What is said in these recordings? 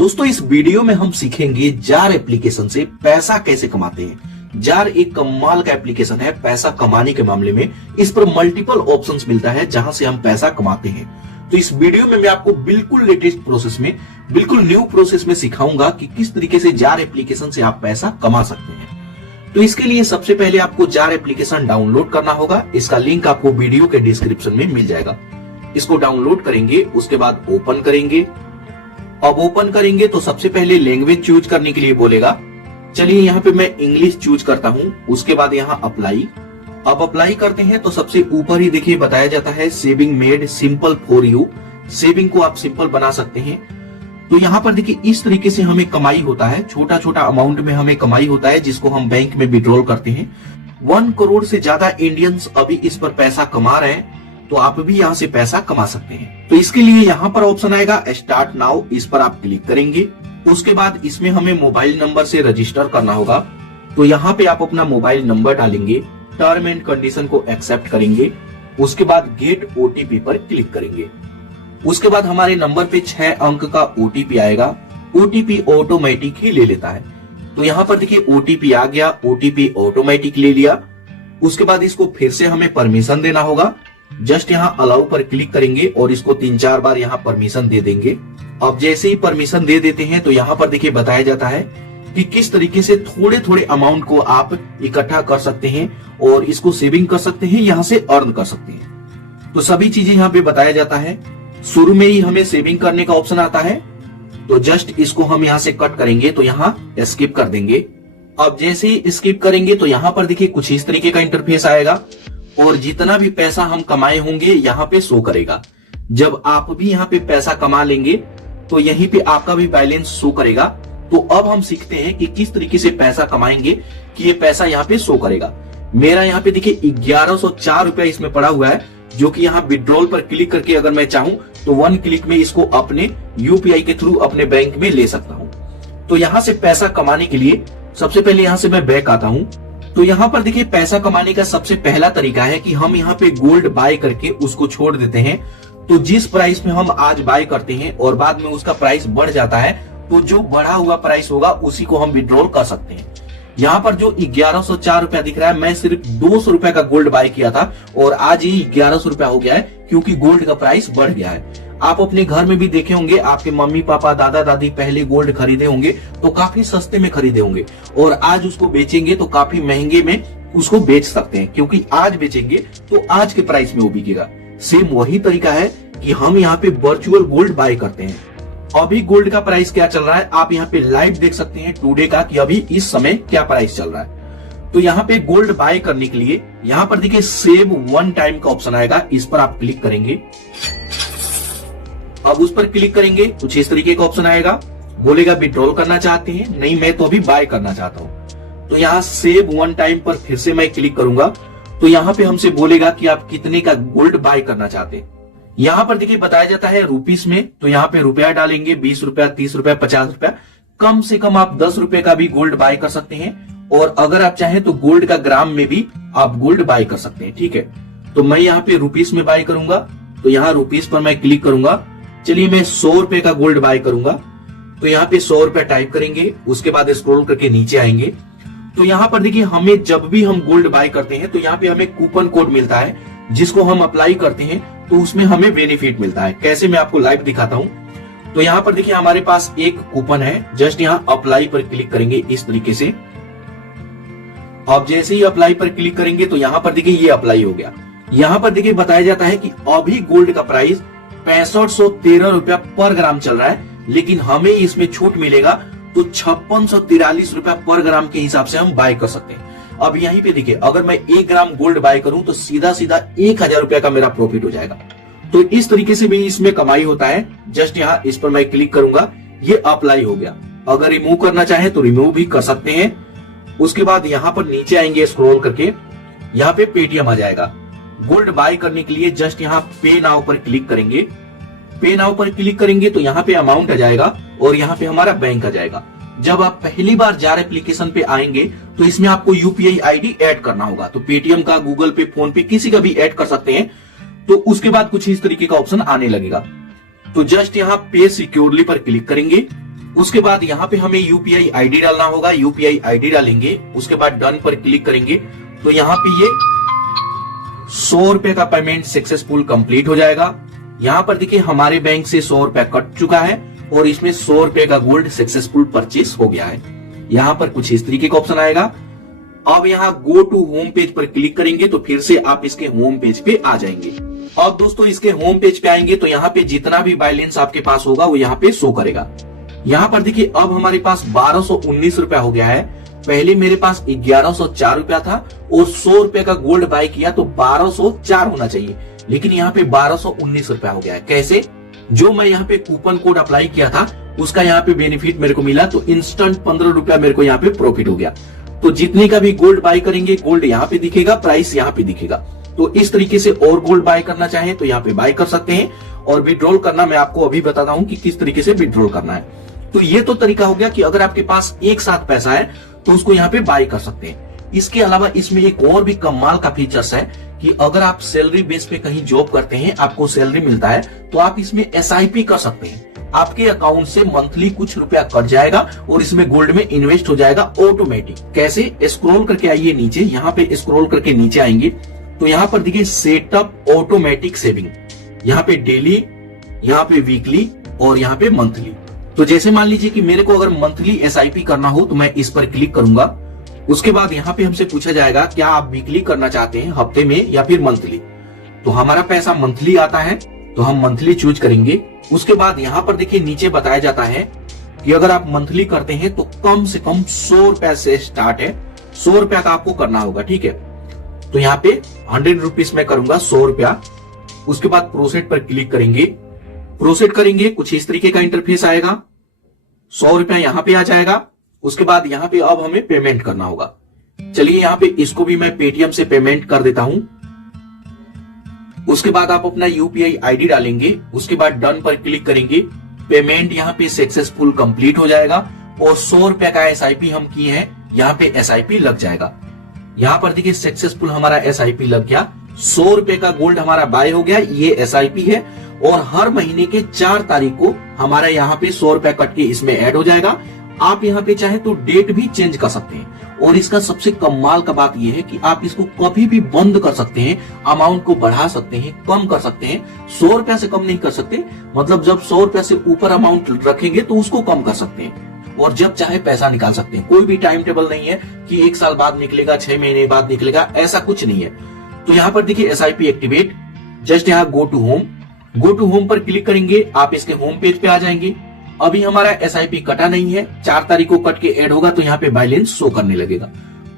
दोस्तों इस वीडियो में हम सीखेंगे जार एप्लीकेशन से पैसा कैसे कमाते हैं। जार एक कमाल का एप्लीकेशन है पैसा कमाने के मामले में। इस पर मल्टीपल ऑप्शंस मिलता है जहां से हम पैसा कमाते हैं। तो इस वीडियो में मैं आपको बिल्कुल लेटेस्ट प्रोसेस में, बिल्कुल न्यू प्रोसेस में सिखाऊंगा कि किस तरीके से जार एप्लीकेशन से आप पैसा कमा सकते हैं। तो इसके लिए सबसे पहले आपको जार एप्लीकेशन डाउनलोड करना होगा। इसका लिंक आपको वीडियो के डिस्क्रिप्शन में मिल जाएगा। इसको डाउनलोड करेंगे, उसके बाद ओपन करेंगे। अब ओपन करेंगे तो सबसे पहले लैंग्वेज चूज करने के लिए बोलेगा। चलिए यहाँ पे मैं इंग्लिश चूज करता हूँ। उसके बाद यहाँ अप्लाई। अब अप्लाई करते हैं तो सबसे ऊपर ही देखिए बताया जाता है saving made simple for you. Saving को आप सिंपल बना सकते हैं। तो यहाँ पर देखिए इस तरीके से हमें कमाई होता है। छोटा छोटा अमाउंट में हमें कमाई होता है जिसको हम बैंक में विड्रॉल करते हैं। 1 करोड़ से ज्यादा इंडियंस अभी इस पर पैसा कमा रहे हैं। तो आप भी यहाँ से पैसा कमा सकते हैं। तो इसके लिए यहाँ पर ऑप्शन आएगा स्टार्ट नाउ, इस पर आप क्लिक करेंगे। उसके बाद इसमें हमें मोबाइल नंबर से रजिस्टर करना होगा। तो यहाँ पे आप अपना मोबाइल नंबर डालेंगे, टर्म एंड कंडीशन को एक्सेप्ट करेंगे। उसके बाद गेट ओटीपी पर क्लिक करेंगे। उसके बाद हमारे नंबर पे 6 अंक का ओटीपी आएगा। ओटीपी ऑटोमेटिक ही ले लेता है। तो यहाँ पर देखिए ओटीपी आ गया, ओटीपी ऑटोमेटिक ले लिया। उसके बाद इसको फिर से हमें परमिशन देना होगा। जस्ट यहाँ अलाउ पर क्लिक करेंगे और इसको 3-4 बार यहाँ परमिशन दे देंगे। अब जैसे ही परमिशन दे देते हैं तो यहाँ पर देखिए बताया जाता है कि किस तरीके से थोड़े थोड़े अमाउंट को आप इकट्ठा कर सकते हैं और इसको सेविंग कर सकते हैं, यहाँ से अर्न कर सकते हैं। तो सभी चीजें यहाँ पे बताया जाता है। शुरू में ही हमें सेविंग करने का ऑप्शन आता है। तो जस्ट इसको हम यहाँ से कट करेंगे तो यहाँ स्किप कर देंगे। अब जैसे ही स्किप करेंगे तो यहाँ पर देखिए कुछ इस तरीके का इंटरफेस आएगा और जितना भी पैसा हम कमाए होंगे यहाँ पे शो करेगा। जब आप भी यहाँ पे पैसा कमा लेंगे तो यहीं पे आपका भी बैलेंस शो करेगा। तो अब हम सीखते हैं कि किस तरीके से पैसा कमाएंगे कि ये पैसा यहाँ पे शो करेगा। मेरा यहाँ पे देखिए 1104 रुपया इसमें पड़ा हुआ है, जो कि यहाँ विड्रॉल पर क्लिक करके अगर मैं चाहूं तो 1 क्लिक में इसको अपने यूपीआई के थ्रू अपने बैंक में ले सकता हूं। तो यहाँ से पैसा कमाने के लिए सबसे पहले यहाँ से मैं बैक आता हूं। तो यहाँ पर देखिए पैसा कमाने का सबसे पहला तरीका है कि हम यहाँ पे गोल्ड बाय करके उसको छोड़ देते हैं। तो जिस प्राइस में हम आज बाय करते हैं और बाद में उसका प्राइस बढ़ जाता है तो जो बढ़ा हुआ प्राइस होगा उसी को हम विड्रॉल कर सकते हैं। यहाँ पर जो 1104 रुपया दिख रहा है, मैं सिर्फ 200 रुपया का गोल्ड बाय किया था और आज ये 1100 रुपया हो गया है क्योंकि गोल्ड का प्राइस बढ़ गया है। आप अपने घर में भी देखे होंगे, आपके मम्मी पापा दादा दादी पहले गोल्ड खरीदे होंगे तो काफी सस्ते में खरीदे होंगे और आज उसको बेचेंगे तो काफी महंगे में उसको बेच सकते हैं, क्योंकि आज बेचेंगे तो आज के प्राइस में वो बिकेगा। सेम वही तरीका है कि हम यहाँ पे वर्चुअल गोल्ड बाय करते हैं। अभी गोल्ड का प्राइस क्या चल रहा है आप यहाँ पे लाइव देख सकते हैं टुडे का, कि अभी इस समय क्या प्राइस चल रहा है। तो यहाँ पे गोल्ड बाय करने के लिए यहाँ पर देखिए सेव 1 टाइम का ऑप्शन आएगा, इस पर आप क्लिक करेंगे। अब उस पर क्लिक करेंगे, कुछ इस तरीके का ऑप्शन आएगा। बोलेगा विड्रॉल करना चाहते हैं, नहीं मैं तो अभी बाय करना चाहता हूं। तो यहाँ सेव 1 टाइम पर फिर से मैं क्लिक करूंगा। तो यहाँ पे हमसे बोलेगा कि आप कितने का गोल्ड बाय करना चाहते हैं। यहाँ पर देखिए बताया जाता है रुपीस में। तो यहाँ पे रुपया डालेंगे, 20 रुपया, 30 रुपया, 50 रुपया। कम से कम आप 10 रुपए का भी गोल्ड बाय कर सकते हैं और अगर आप चाहें तो गोल्ड का ग्राम में भी आप गोल्ड बाय कर सकते हैं। ठीक है, तो मैं यहाँ पे रुपीस में बाय करूंगा। तो यहाँ रुपीस पर मैं क्लिक करूंगा। चलिए मैं 100 रुपए का गोल्ड बाय करूंगा। तो यहाँ पे 100 रुपए टाइप करेंगे, उसके बाद स्क्रॉल करके नीचे आएंगे। तो यहाँ पर देखिए हमें जब भी हम गोल्ड बाय करते हैं तो यहाँ पे हमें कूपन कोड मिलता है, जिसको हम अप्लाई करते हैं तो उसमें हमें बेनिफिट मिलता है। कैसे, मैं आपको लाइव दिखाता हूँ। तो यहाँ पर देखिए हमारे पास एक कूपन है। जस्ट यहाँ अप्लाई पर क्लिक करेंगे इस तरीके से। अब जैसे ही अप्लाई पर क्लिक करेंगे तो यहाँ पर देखिए ये अप्लाई हो गया। यहाँ पर देखिए बताया जाता है कि अभी गोल्ड का प्राइस 6513 रुपया पर ग्राम चल रहा है, लेकिन हमें इसमें छूट मिलेगा तो 5643 रुपया पर ग्राम के हिसाब से हम बाय कर सकते हैं। अब यहीं पे देखिए अगर मैं 1 ग्राम गोल्ड बाय करूं तो सीधा सीधा 1000 रुपया का मेरा प्रॉफिट हो जाएगा। तो इस तरीके से भी इसमें कमाई होता है। जस्ट यहाँ इस पर मैं क्लिक करूंगा, ये अप्लाई हो गया। अगर रिमूव करना चाहे तो रिमूव भी कर सकते हैं। उसके बाद यहाँ पर नीचे आएंगे स्क्रॉल करके, यहाँ पे पेटीएम आ जाएगा। गोल्ड बाय करने के लिए जस्ट यहाँ पे नाउ पर क्लिक करेंगे। पे नाउ पर क्लिक करेंगे तो यहाँ पे अमाउंट आ जाएगा और यहाँ पे हमारा बैंक आ जाएगा। जब आप पहली बार जार एप्लीकेशन पे आएंगे तो इसमें आपको यूपीआई आईडी ऐड करना होगा। तो पेटीएम का, गूगल पे, फोन पे, किसी का भी ऐड कर सकते हैं। तो उसके बाद कुछ इस तरीके का ऑप्शन आने लगेगा। तो जस्ट यहाँ पे सिक्योरली पर क्लिक करेंगे। उसके बाद यहाँ पे हमें यूपीआई आईडी डालना होगा। यूपीआई आईडी डालेंगे, उसके बाद डन पर क्लिक करेंगे तो यहाँ पे ये 100 रुपए का पेमेंट सक्सेसफुल कंप्लीट हो जाएगा। यहाँ पर देखिए हमारे बैंक से 100 रुपया कट चुका है और इसमें 100 रुपए का गोल्ड सक्सेसफुल परचेस हो गया है। यहाँ पर कुछ इस तरीके का ऑप्शन आएगा। अब यहाँ गो टू होम पेज पर क्लिक करेंगे तो फिर से आप इसके होम पेज पे आ जाएंगे। अब दोस्तों इसके होम पेज पे आएंगे तो यहाँ पे जितना भी बैलेंस आपके पास होगा वो यहाँ पे शो करेगा। यहाँ पर देखिए अब हमारे पास 1219 रुपया हो गया है। पहले मेरे पास 1104 रुपया था और 100 रुपए का गोल्ड बाय किया तो 1204 होना चाहिए, लेकिन यहाँ पे 1219 रुपया हो गया है। कैसे? जो मैं यहाँ पे कूपन कोड अप्लाई किया था उसका यहाँ पे बेनिफिट मेरे को मिला तो इंस्टेंट 15 रुपया मेरे को यहाँ पे प्रॉफिट हो गया। तो जितने का भी गोल्ड बाय करेंगे गोल्ड यहाँ पे दिखेगा, प्राइस यहाँ पे दिखेगा। तो इस तरीके से और गोल्ड बाय करना चाहे तो यहाँ पे बाय कर सकते हैं और विड्रॉल करना मैं आपको अभी बताता हूँ कि किस तरीके से विड्रॉल करना है। तो ये तो तरीका हो गया कि अगर आपके पास एक साथ पैसा है तो उसको यहाँ पे बाय कर सकते हैं। इसके अलावा इसमें एक और भी कमाल का फीचर्स है कि अगर आप सैलरी बेस पे कहीं जॉब करते हैं, आपको सैलरी मिलता है तो आप इसमें एसआईपी कर सकते हैं। आपके अकाउंट से मंथली कुछ रुपया कट जाएगा और इसमें गोल्ड में इन्वेस्ट हो जाएगा ऑटोमेटिक। कैसे? स्क्रॉल करके आइए नीचे, यहाँ पे स्क्रॉल करके नीचे आएंगे तो यहाँ पर देखिए सेटअप ऑटोमेटिक सेविंग, यहाँ पे डेली, यहाँ पे वीकली और यहाँ पे मंथली। तो जैसे मान लीजिए कि मेरे को अगर मंथली एसआईपी करना हो तो मैं इस पर क्लिक करूंगा। उसके बाद यहाँ पे हमसे पूछा जाएगा क्या आप वीकली करना चाहते हैं, हफ्ते में या फिर मंथली। तो हमारा पैसा मंथली आता है तो हम मंथली चूज करेंगे। उसके बाद यहाँ पर देखिए नीचे बताया जाता है कि अगर आप मंथली करते हैं तो कम से कम 100 रुपया से स्टार्ट है। 100 रुपया का आपको करना होगा, ठीक है। तो यहाँ पे 100 रुपीज में करूंगा 100 रुपया। उसके बाद प्रोसीड पर क्लिक करेंगे। प्रोसीड करेंगे, कुछ इस तरीके का इंटरफेस आएगा। 100 रुपया यहाँ पे आ जाएगा। उसके बाद यहाँ पे अब हमें पेमेंट करना होगा। चलिए यहाँ पे इसको भी मैं पेटीएम से पेमेंट कर देता हूं। उसके बाद आप अपना यूपीआई आईडी डालेंगे। उसके बाद डन पर क्लिक करेंगे। पेमेंट यहाँ पे सक्सेसफुल कंप्लीट हो जाएगा और 100 रुपया का एसआईपी हम किए हैं, यहाँ पे एसआईपी लग जाएगा। यहाँ पर देखिए सक्सेसफुल हमारा एसआईपी लग गया। 100 रुपए का गोल्ड हमारा बाय हो गया। ये एसआईपी है और हर महीने के 4 तारीख को हमारा यहाँ पे 100 रुपया कट के इसमें ऐड हो जाएगा। आप यहाँ पे चाहे तो डेट भी चेंज कर सकते हैं और इसका सबसे कमाल का बात यह है कि आप इसको कभी भी बंद कर सकते हैं, अमाउंट को बढ़ा सकते हैं, कम कर सकते हैं। 100 रुपया से कम नहीं कर सकते, मतलब जब 100 रुपया से ऊपर अमाउंट रखेंगे तो उसको कम कर सकते हैं और जब चाहे पैसा निकाल सकते हैं। कोई भी टाइम टेबल नहीं है कि 1 साल बाद निकलेगा, 6 महीने बाद निकलेगा, ऐसा कुछ नहीं है। तो यहाँ पर देखिए एसआईपी एक्टिवेट, जस्ट यहाँ गो टू होम पर क्लिक करेंगे। आप इसके होम पेज पे आ जाएंगे। अभी हमारा एसआईपी कटा नहीं है, 4 तारीख को कट के ऐड होगा तो यहाँ पे बैलेंस शो करने लगेगा।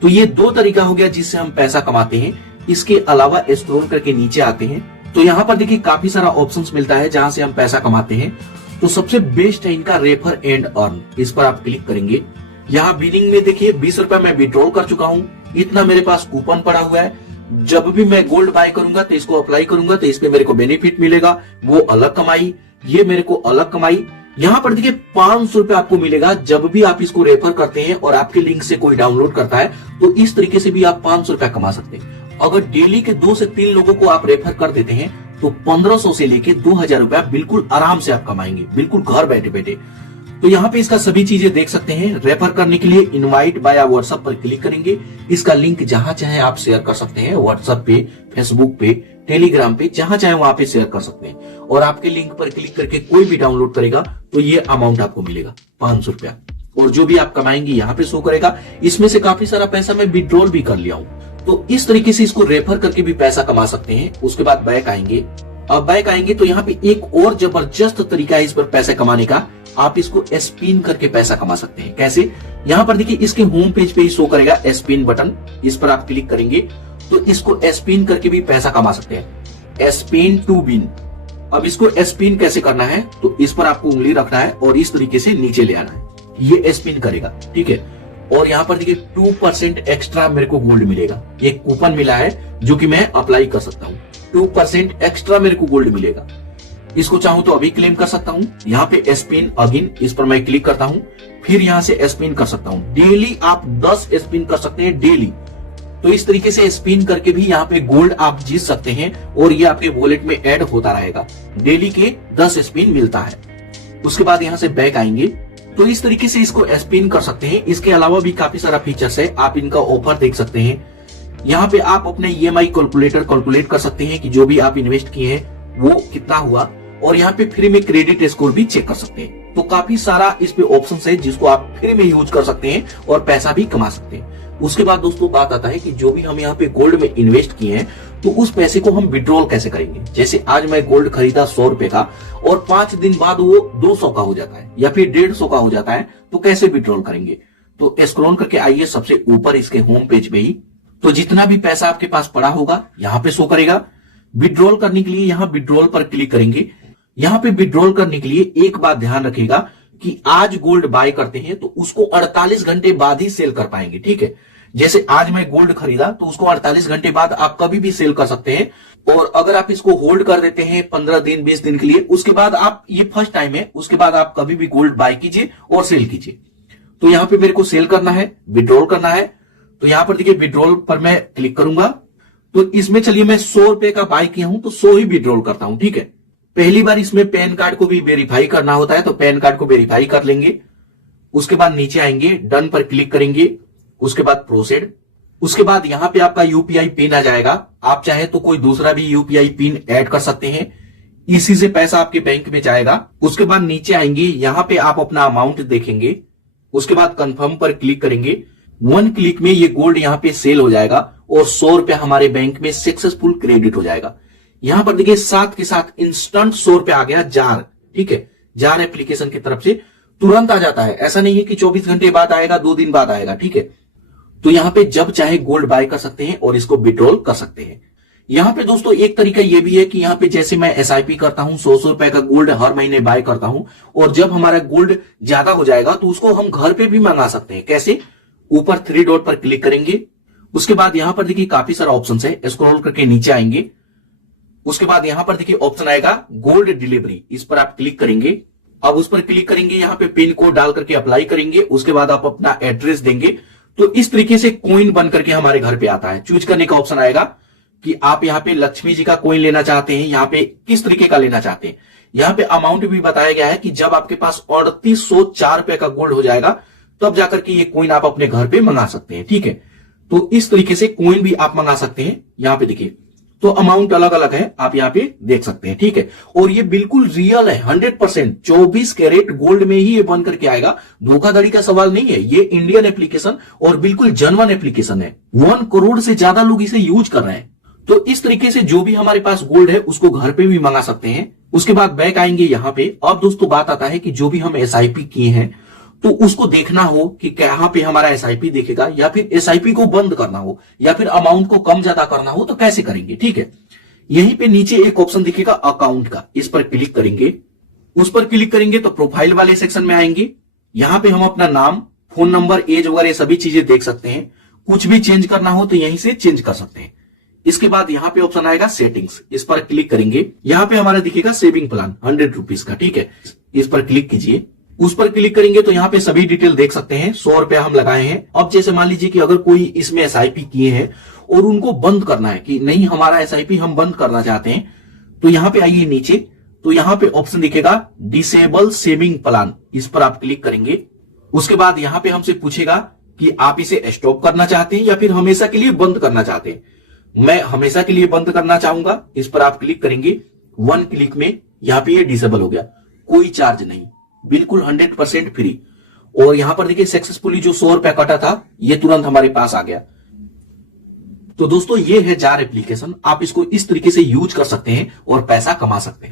तो ये 2 तरीका हो गया जिससे हम पैसा कमाते हैं। इसके अलावा स्क्रॉल करके नीचे आते हैं तो यहाँ पर देखिए काफी सारा ऑप्शंस मिलता है जहां से हम पैसा कमाते हैं। तो सबसे बेस्ट है इनका रेफर एंड अर्न, इस पर आप क्लिक करेंगे। यहाँ बिलिंग में देखिए 20 रुपया मैं विड्रॉल कर चुका हूँ, इतना मेरे पास कूपन पड़ा हुआ है। जब भी मैं गोल्ड बाय करूंगा तो इसको अप्लाई करूंगा तो इसमें मेरे को बेनिफिट मिलेगा, वो अलग कमाई, ये मेरे को अलग कमाई। यहाँ पर देखिए 500 रुपया आपको मिलेगा जब भी आप इसको रेफर करते हैं और आपके लिंक से कोई डाउनलोड करता है। तो इस तरीके से भी आप 500 रुपया कमा सकते हैं। अगर डेली के 2 से 3 लोगों को आप रेफर कर देते हैं तो 1500 से लेके 2000 रुपया बिल्कुल आराम से आप कमाएंगे, बिल्कुल घर बैठे बैठे। तो यहाँ पे इसका सभी चीजें देख सकते हैं। रेफर करने के लिए इनवाइट बाय व्हाट्सएप पर क्लिक करेंगे। इसका लिंक जहां चाहे आप शेयर कर सकते हैं, व्हाट्सएप पे, फेसबुक पे, टेलीग्राम पे, जहां चाहे वहां पे शेयर कर सकते हैं। और आपके लिंक पर क्लिक करके कोई भी डाउनलोड करेगा तो ये अमाउंट आपको मिलेगा 500 रुपया। और जो भी आप कमाएंगे यहाँ पे शो करेगा। इसमें से काफी सारा पैसा मैं विड्रॉल भी कर लिया हूँ। तो इस तरीके से इसको रेफर करके भी पैसा कमा सकते हैं। उसके बाद बैक आएंगे। अब बैक आएंगे तो यहाँ पे एक और जबरदस्त तरीका है इस पर पैसे कमाने का। आप इसको स्पिन करके पैसा कमा सकते हैं। कैसे? यहाँ पर देखिए इसके होम पेज पे ही शो करेगा स्पिन बटन, इस पर आप क्लिक करेंगे तो इसको स्पिन करके भी पैसा कमा सकते हैं। Spin to win. अब इसको स्पिन कैसे करना है तो इस पर आपको उंगली रखना है और इस तरीके से नीचे ले आना है, ये स्पिन करेगा, ठीक है। और यहाँ पर देखिए 2% एक्स्ट्रा मेरे को गोल्ड मिलेगा। ये कूपन मिला है जो कि मैं अप्लाई कर सकता हूँ। 2% एक्स्ट्रा मेरे को गोल्ड मिलेगा। इसको चाहूं तो अभी क्लेम कर सकता हूं। यहाँ पे स्पिन अगेन, इस पर मैं क्लिक करता हूं, फिर यहाँ से स्पिन कर सकता हूं। डेली आप 10 स्पिन कर सकते हैं डेली। तो इस तरीके से स्पिन करके भी यहाँ पे गोल्ड आप जीत सकते हैं और ये आपके वॉलेट में ऐड होता रहेगा। डेली के 10 स्पिन मिलता है। उसके बाद यहाँ से बैक आएंगे। तो इस तरीके से इसको स्पिन कर सकते हैं। इसके अलावा भी काफी सारा फीचर्स है, आप इनका ऑफर देख सकते हैं। यहाँ पे आप अपने ईएमआई कैलकुलेट कर सकते हैं कि जो भी आप इन्वेस्ट किए हैं वो कितना हुआ, और यहाँ पे फ्री में क्रेडिट स्कोर भी चेक कर सकते हैं। तो काफी सारा इस पे ऑप्शन है जिसको आप फ्री में यूज कर सकते हैं और पैसा भी कमा सकते हैं। उसके बाद दोस्तों बात आता है कि जो भी हम यहाँ पे गोल्ड में इन्वेस्ट किए हैं तो उस पैसे को हम विड्रॉल कैसे करेंगे। जैसे आज मैं गोल्ड खरीदा 100 रुपए का और 5 दिन बाद वो 200 का हो जाता है या फिर 150 का हो जाता है, तो कैसे विड्रॉल करेंगे। तो स्क्रॉल करके आइए सबसे ऊपर इसके होम पेज पे ही, तो जितना भी पैसा आपके पास पड़ा होगा यहाँ पे शो करेगा। विड्रॉल करने के लिए यहाँ विड्रॉल पर क्लिक करेंगे। यहाँ पे विड्रॉल करने के लिए एक बात ध्यान रखिएगा कि आज गोल्ड बाय करते हैं तो उसको 48 घंटे बाद ही सेल कर पाएंगे, ठीक है। जैसे आज मैं गोल्ड खरीदा तो उसको 48 घंटे बाद आप कभी भी सेल कर सकते हैं। और अगर आप इसको होल्ड कर देते हैं 15 दिन 20 दिन के लिए, उसके बाद आप, ये फर्स्ट टाइम है, उसके बाद आप कभी भी गोल्ड बाय कीजिए और सेल कीजिए। तो यहाँ पे मेरे को सेल करना है, विड्रॉल करना है, तो यहाँ पर देखिए विड्रॉल पर मैं क्लिक करूंगा। तो इसमें चलिए मैं 100 रुपए का बाय किया हूं तो 100 ही विड्रॉल करता हूं, ठीक है। पहली बार इसमें पैन कार्ड को भी वेरीफाई करना होता है, तो पैन कार्ड को वेरीफाई कर लेंगे। उसके बाद नीचे आएंगे, डन पर क्लिक करेंगे, उसके बाद प्रोसीड। उसके बाद यहाँ पे आपका यूपीआई पिन आ जाएगा। आप चाहे तो कोई दूसरा भी यूपीआई पिन ऐड कर सकते हैं, इसी से पैसा आपके बैंक में जाएगा। उसके बाद नीचे आएंगे, यहाँ पे आप अपना अमाउंट देखेंगे। उसके बाद कंफर्म पर क्लिक करेंगे। 1 क्लिक में ये गोल्ड यहाँ पे सेल हो जाएगा और 100 रुपया हमारे बैंक में सक्सेसफुल क्रेडिट हो जाएगा। यहाँ पर देखिए साथ के साथ इंस्टेंट 100 रुपया आ गया जार, ठीक है। जार एप्लीकेशन की तरफ से तुरंत आ जाता है, ऐसा नहीं है कि 24 घंटे बाद आएगा, 2 दिन बाद आएगा, ठीक है। तो यहाँ पे जब चाहे गोल्ड बाय कर सकते हैं और इसको विड्रॉल कर सकते हैं। यहाँ पे दोस्तों एक तरीका ये भी है कि यहाँ पे जैसे मैं एसआईपी करता हूं, 100 रुपए का गोल्ड हर महीने बाय करता हूं, और जब हमारा गोल्ड ज्यादा हो जाएगा तो उसको हम घर पे भी मंगा सकते हैं। कैसे? ऊपर 3 डॉट पर क्लिक करेंगे। उसके बाद यहाँ पर देखिए काफी सारा ऑप्शन है, स्क्रॉल करके नीचे आएंगे। उसके बाद यहाँ पर देखिए ऑप्शन आएगा गोल्ड डिलीवरी, इस पर आप क्लिक करेंगे। अब उस पर क्लिक करेंगे, यहाँ पे पिन कोड डाल करके अप्लाई करेंगे। उसके बाद आप अपना एड्रेस देंगे, तो इस तरीके से कोइन बन करके हमारे घर पे आता है। चूज करने का ऑप्शन आएगा कि आप यहाँ पे लक्ष्मी जी का कोइन लेना चाहते हैं, यहाँ पे किस तरीके का लेना चाहते हैं। यहाँ पे अमाउंट भी बताया गया है कि जब आपके पास 3804 रुपए का गोल्ड हो जाएगा तब जाकर के ये कोइन आप अपने घर पे मंगा सकते हैं, ठीक है। तो इस तरीके से कोइन भी आप मंगा सकते हैं। यहाँ पे देखिए तो अमाउंट अलग अलग है, आप यहाँ पे देख सकते हैं, ठीक है। और ये बिल्कुल रियल है, 100% 24 कैरेट गोल्ड में ही ये बन करके आएगा। धोखाधड़ी का सवाल नहीं है, ये इंडियन एप्लीकेशन और बिल्कुल जेन्युइन एप्लीकेशन है। 1 करोड़ से ज्यादा लोग इसे यूज कर रहे हैं। तो इस तरीके से जो भी हमारे पास गोल्ड है उसको घर पे भी मंगा सकते हैं। उसके बाद बैक आएंगे यहाँ पे। अब दोस्तों बात आता है कि जो भी हम एसआईपी किए हैं तो उसको देखना हो कि कहां पे हमारा एसआईपी देखेगा, या फिर एसआईपी को बंद करना हो, या फिर अमाउंट को कम ज्यादा करना हो, तो कैसे करेंगे, ठीक है। यहीं पे नीचे एक ऑप्शन दिखेगा अकाउंट का, इस पर क्लिक करेंगे। उस पर क्लिक करेंगे तो प्रोफाइल वाले सेक्शन में आएंगे। यहां पे हम अपना नाम, फोन नंबर, एज वगैरह सभी चीजें देख सकते हैं। कुछ भी चेंज करना हो तो यहीं से चेंज कर सकते हैं। इसके बाद यहाँ पे ऑप्शन आएगा सेटिंग्स, इस पर क्लिक करेंगे। यहाँ पे हमारा दिखेगा सेविंग प्लान 100 रुपीज का, ठीक है। इस पर क्लिक कीजिए। उस पर क्लिक करेंगे तो यहाँ पे सभी डिटेल देख सकते हैं। 100 रुपया हम लगाए हैं। अब जैसे मान लीजिए कि अगर कोई इसमें एसआईपी किए हैं और उनको बंद करना है कि नहीं हमारा एसआईपी हम बंद करना चाहते हैं, तो यहाँ पे आइए नीचे, तो यहाँ पे ऑप्शन दिखेगा डिसेबल सेविंग प्लान, इस पर आप क्लिक करेंगे। उसके बाद यहाँ पे हमसे पूछेगा कि आप इसे स्टॉप करना चाहते हैं या फिर हमेशा के लिए बंद करना चाहते हैं। मैं हमेशा के लिए बंद करना चाहूंगा, इस पर आप क्लिक करेंगे। 1 क्लिक में यहाँ पे ये डिसेबल हो गया, कोई चार्ज नहीं, बिल्कुल 100% फ्री। और यहां पर देखिए सक्सेसफुली जो 100 रुपया कटा था ये तुरंत हमारे पास आ गया। तो दोस्तों ये है जार एप्लीकेशन, आप इसको इस तरीके से यूज कर सकते हैं और पैसा कमा सकते हैं।